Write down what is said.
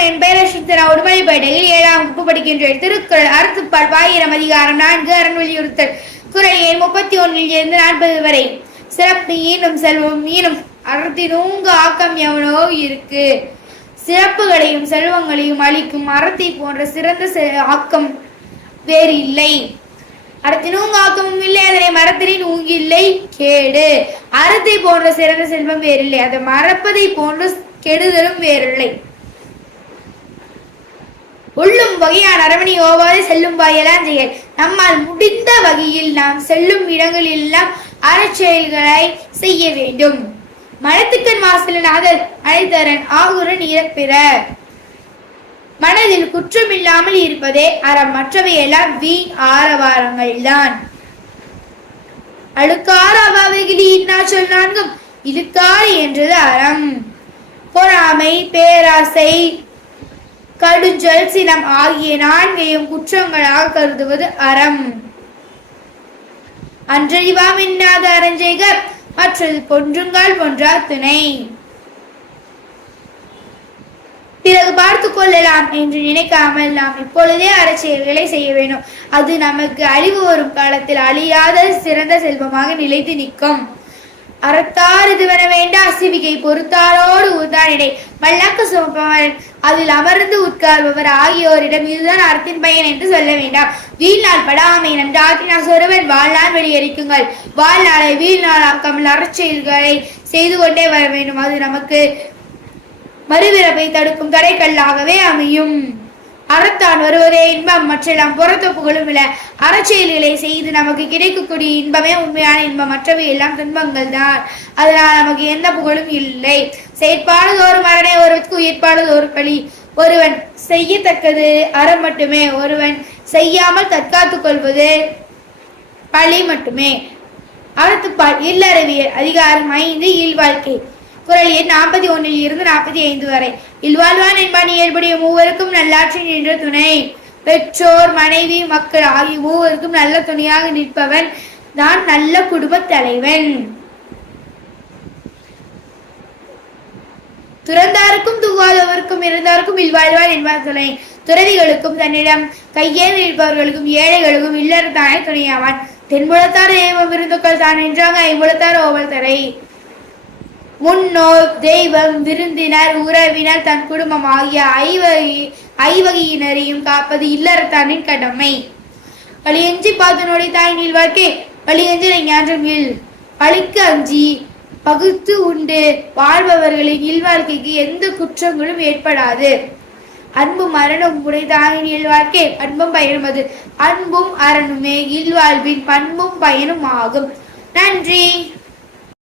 வணக்கம் என் பெயர் ரஷித்தனா உடுமலைப்பேட்டையில் ஏழாம் வகுப்பு படிக்கின்றேன் திருக்குறள் அறுத்துப்பால் பாயிரம் அதிகாரம் நான்கு அரண் வலியுறுத்தல். குரல் எண் முப்பத்தி ஒன்றில் இருந்து நாற்பது வரை. சிறப்பு ஈனும் செல்வம் ஈனும் அறத்தினூங்க ஆக்கம் எவனோ இருக்கு. சிறப்புகளையும் செல்வங்களையும் அளிக்கும் அறத்தை போன்ற சிறந்த ஆக்கம் வேறு இல்லை. அறத்தினூங்க ஆக்கமும் இல்லை அதனை மரத்தினின் ஊங்கில்லை கேடு. அறத்தை போன்ற சிறந்த செல்வம் வேறில்லை அதை மறப்பதை போன்ற கெடுதலும் வேறில்லை. உள்ளும் வகையான அரவணை ஓவாது செல்லும் வாயெல்லாம் செயல் நம்மால் முடிந்த வகையில் நாம் செல்லும் இடங்களெல்லாம் அறச்செயல்களை செய்ய வேண்டும். மனத்துக்கண் வாசலன் ஆதல் அனைத்தரன் ஆகுரன் இறப்பிற. மனதில் குற்றமில்லாமல் இருப்பதே அறம். மற்றவையெல்லாம் வீண் ஆரவாரங்கள் தான் அழுக்கார அவாவைகளி இன்னா சொல் நான்கும் இழுக்காறு என்றது அறம். பொறாமை பேராசை கடுஞ்சல் சினம் ஆகிய நான்கையும் குற்றங்களாக கருதுவது அறம். அன்றறிவாம் இன்னாத அறஞ்செய்க மற்றது பொன்றுங்கால் பொன்றா துணை. பிறகு பார்த்து கொள்ளலாம் என்று நினைக்காமல் நாம் இப்பொழுதே அறச்செயல்களை செய்ய வேண்டும். அது நமக்கு அழிவு வரும் காலத்தில் அழியாத சிறந்த செல்வமாக நிலைத்து நிற்கும். அறத்தார் இதுவென வேண்டா அசிவிகை பொறுத்தாரோடு உதானிடை மல்லாக்கு சுமப்பவன் அதில் அமர்ந்து உட்கார்பவர் ஆகியோரிடம் இதுதான் அறத்தின் பயன் என்று சொல்ல வேண்டாம். வீழ்நாள் படாமை நன்றாற்றினார் சொருவன் வாழ்நாள் வெளியறிக்குங்கள். வாழ்நாளை வீழ்நாளாக்காமல் அறச்செயல்களை செய்து கொண்டே வர வேண்டும். அது நமக்கு மறுபிறப்பை தடுக்கும் தடைக்கல்லாகவே அமையும். அறத்தான் வருவதே இன்பம். மற்றெல்லாம் புறத்த புகழும் இல்ல அறச்செயல்களை செய்து நமக்கு கிடைக்கக்கூடிய இன்பமே உண்மையான இன்பம். மற்றவை எல்லாம் துன்பங்கள் தான். அதனால் நமக்கு எந்த புகழும் இல்லை. செயற்பாடு தோறும் மரணே ஒருவருக்கு உயிர்ப்பாடு ஒரு பழி ஒருவன் செய்யத்தக்கது அறம் மட்டுமே. ஒருவன் செய்யாமல் தற்காத்துக் கொள்வது பழி மட்டுமே. அறத்துப்பால் இல்லறவியல் அதிகாரம் ஐந்து இல்வாழ்க்கை. குரல் எண் நாற்பத்தி ஒன்றில் இருந்து நாற்பத்தி ஐந்து வரை. இல்வாழ்வான் என்பான் இயல்புடைய மூவருக்கும் நல்லாட்சி நின்ற துணை. பெற்றோர் மனைவி மக்கள் ஆகிய மூவருக்கும் நல்ல துணையாக நிற்பவன் தான் நல்ல குடும்பத் தலைவன். துறந்தாருக்கும் துவாதவருக்கும் இருந்தாருக்கும் இல்வாழ்வான் என்பார் துணை. துறவிகளுக்கும் தன்னிடம் கையேந்து இருப்பவர்களுக்கும் ஏழைகளுக்கும் இல்லறத்தானே துணையாவான். தென்புலத்தார் ஏவம் விருந்துக்கள் தான் என்றாங்க ஐம்புலத்தார் ஓவல் தரை. முன்னோர் தெய்வம் விருந்தினர் உறவினர் தன் குடும்பம் ஆகிய ஐவகை ஐவகையினரையும் காப்பது இல்லறத்தானின் கடமை. பழியஞ்சி பார்த்து நொடி தாய் நீள் வாழ்க்கை பழியஞ்சி ஞான்றும் இல். பழிக்கு அஞ்சி பகுத்து உண்டு வாழ்பவர்களின் இல்வாழ்க்கைக்கு எந்த குற்றங்களும் ஏற்படாது. அன்பும் அறனும் உடைதாயின் இல்வாழ்க்கை அன்பும் பயனும் அது. அன்பும் அரணுமே இல்வாழ்வின் பண்பும் பயனும் ஆகும். நன்றி.